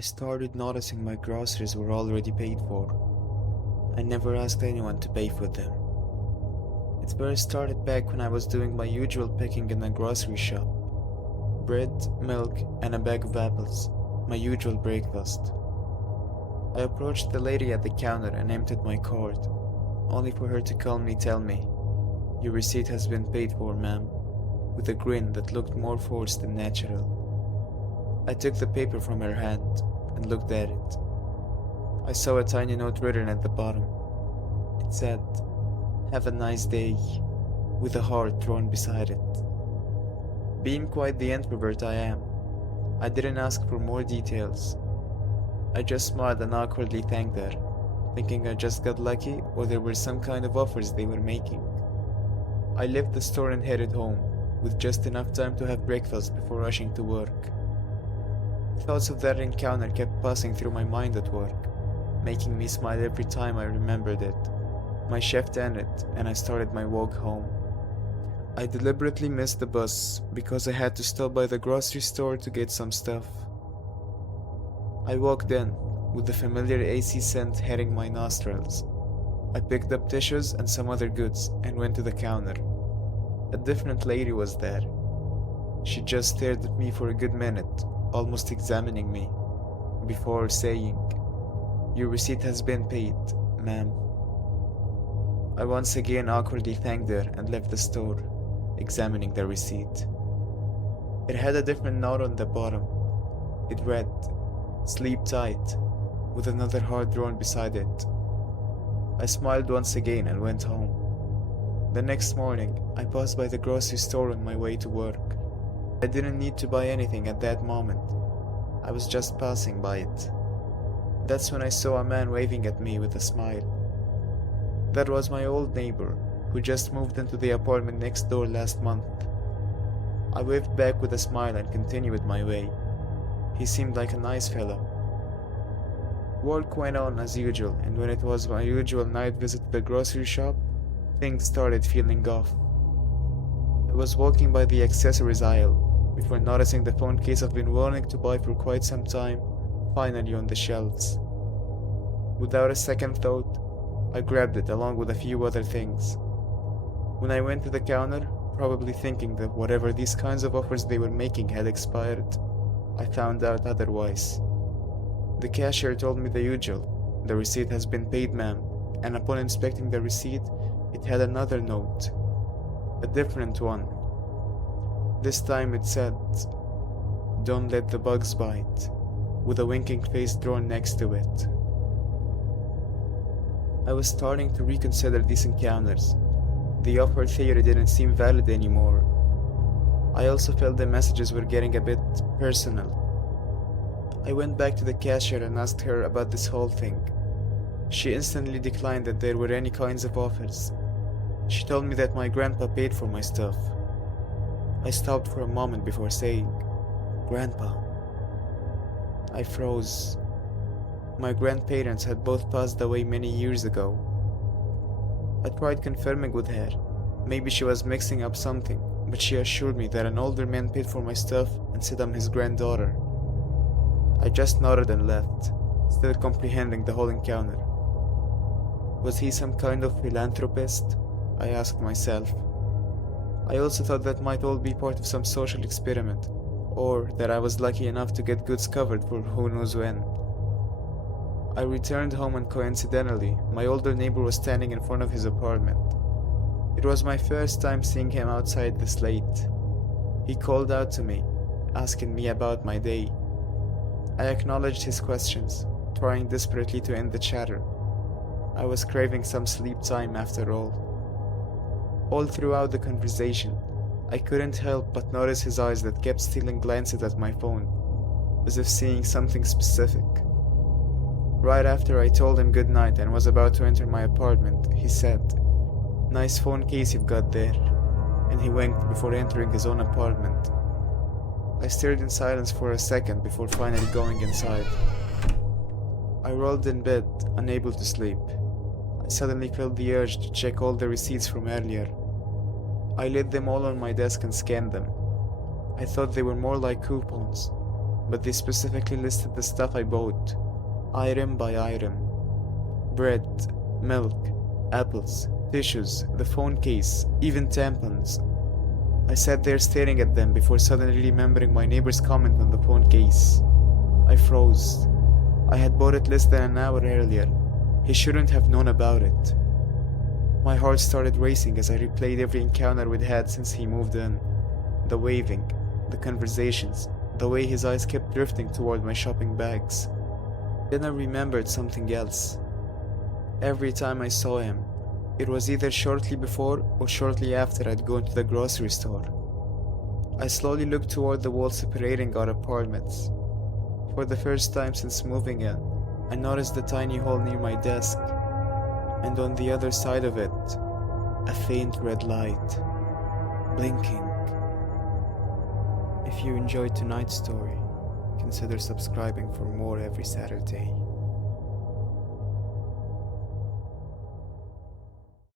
I started noticing my groceries were already paid for. I never asked anyone to pay for them. It first started back when I was doing my usual picking in a grocery shop. Bread, milk, and a bag of apples, my usual breakfast. I approached the lady at the counter and emptied my card, only for her to calmly tell me, "Your receipt has been paid for, ma'am," with a grin that looked more forced than natural. I took the paper from her hand and looked at it. I saw a tiny note written at the bottom. It said, "Have a nice day," with a heart drawn beside it. Being quite the introvert I am, I didn't ask for more details. I just smiled and awkwardly thanked her, thinking I just got lucky or there were some kind of offers they were making. I left the store and headed home, with just enough time to have breakfast before rushing to work. Thoughts of that encounter kept passing through my mind at work, making me smile every time I remembered it. My shift ended, and I started my walk home. I deliberately missed the bus because I had to stop by the grocery store to get some stuff. I walked in, with the familiar AC scent hitting my nostrils. I picked up tissues and some other goods and went to the counter. A different lady was there. She just stared at me for a good minute, almost examining me, before saying, "Your receipt has been paid, ma'am." I once again awkwardly thanked her and left the store, examining the receipt. It had a different note on the bottom. It read, "Sleep tight," with another heart drawn beside it. I smiled once again and went home. The next morning, I passed by the grocery store on my way to work. I didn't need to buy anything at that moment. I was just passing by it. That's when I saw a man waving at me with a smile. That was my old neighbor, who just moved into the apartment next door last month. I waved back with a smile and continued my way. He seemed like a nice fellow. Work went on as usual, and when it was my usual night visit to the grocery shop, things started feeling off. I was walking by the accessories aisle before noticing the phone case I've been wanting to buy for quite some time, finally on the shelves. Without a second thought, I grabbed it along with a few other things. When I went to the counter, probably thinking that whatever these kinds of offers they were making had expired, I found out otherwise. The cashier told me the usual, "The receipt has been paid, ma'am," and upon inspecting the receipt, it had another note. A different one. This time it said, "Don't let the bugs bite," with a winking face drawn next to it. I was starting to reconsider these encounters. The offer theory didn't seem valid anymore. I also felt the messages were getting a bit personal. I went back to the cashier and asked her about this whole thing. She instantly declined that there were any kinds of offers. She told me that my grandpa paid for my stuff. I stopped for a moment before saying, "Grandpa?" I froze. My grandparents had both passed away many years ago. I tried confirming with her. Maybe she was mixing up something, but she assured me that an older man paid for my stuff and said I'm his granddaughter. I just nodded and left, still comprehending the whole encounter. Was he some kind of philanthropist? I asked myself. I also thought that might all be part of some social experiment, or that I was lucky enough to get goods covered for who knows when. I returned home and coincidentally, my older neighbor was standing in front of his apartment. It was my first time seeing him outside this late. He called out to me, asking me about my day. I acknowledged his questions, trying desperately to end the chatter. I was craving some sleep time after all. All throughout the conversation, I couldn't help but notice his eyes that kept stealing glances at my phone, as if seeing something specific. Right after I told him good night and was about to enter my apartment, he said, "Nice phone case you've got there," and he winked before entering his own apartment. I stared in silence for a second before finally going inside. I rolled in bed, unable to sleep. I suddenly felt the urge to check all the receipts from earlier. I laid them all on my desk and scanned them. I thought they were more like coupons, but they specifically listed the stuff I bought, item by item. Bread, milk, apples, tissues, the phone case, even tampons. I sat there staring at them before suddenly remembering my neighbor's comment on the phone case. I froze. I had bought it less than an hour earlier. He shouldn't have known about it. My heart started racing as I replayed every encounter we'd had since he moved in. The waving, the conversations, the way his eyes kept drifting toward my shopping bags. Then I remembered something else. Every time I saw him, it was either shortly before or shortly after I'd gone to the grocery store. I slowly looked toward the wall separating our apartments. For the first time since moving in, I noticed the tiny hole near my desk, and on the other side of it, a faint red light, blinking. If you enjoyed tonight's story, consider subscribing for more every Saturday.